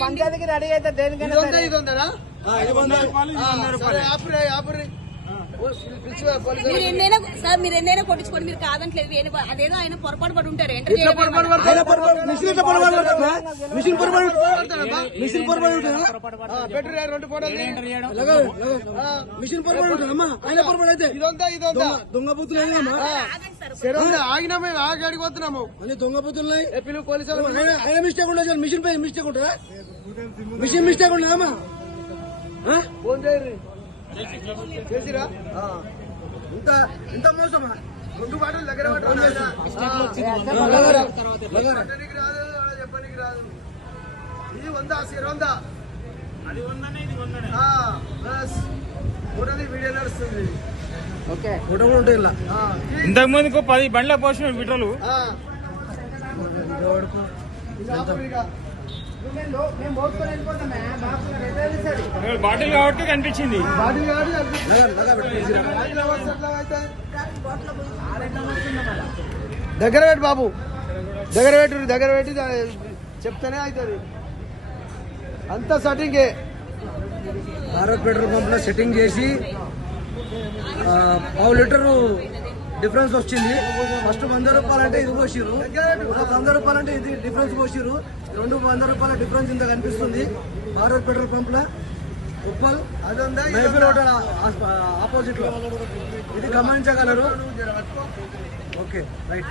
పంచాయతీకి రెడీ అయితే దేనికైనా మీరు ఎన్నైనా సార్ మీరు ఎన్నైనా కొట్టించుకోండి మీరు కాదంటలేదు. అదేదో ఆయన పొరపాటు పడి ఉంటారు మిషన్? మిషన్ దొంగ బుద్ధులు ఆగినా మేము ఆగి అడిగిపోతున్నాము అన్ని దొంగ బుద్ధులు. ఆయన మిస్టేక్ ఉండదు మిషన్ పై మిస్టేక్ ఉంటుందా? మిషన్ మిస్టేక్ ఉండదమ్మా? ఫోన్ చేయరు చేసిరా? ఆ. ఇంత ఇంత మోసమా? రెండు బాటలు దగ్గర రాదు అలా చెప్పనీకి రాదు. ఇది వందా సిర వందా. ఆ, బస్ ఫోటోది వీడియో నడుస్తుంది. ఫోటో కూడా ఉంటాయి ఇలా. ఆ, ఇంతకు ముందుకు పది బండ్ల పోసిన పెట్రోల్ బాటిల్ కాబట్టి కనిపించింది. బాటిల్. దగ్గర పెట్టు బాబు. దగ్గర పెట్టు దగ్గర పెట్టి చెప్తేనే అవుతుంది. అంతా సెట్టింగే భారత్ పెట్రోల్ పంప్లో సెట్టింగ్ చేసి పావు లీటర్ డిఫరెన్స్ వచ్చింది. ఫస్ట్ వంద రూపాయలు అంటే ఇది పోసిరు వంద రూపాయలు అంటే ఇది డిఫరెన్స్ పోసిరు రెండు వంద రూపాయల డిఫరెన్స్ ఇంత కనిపిస్తుంది. Bharat petrol pump Uppal Mehfil hotel ఆపోజిట్లో ఇది గమనించగలరు. Okay right.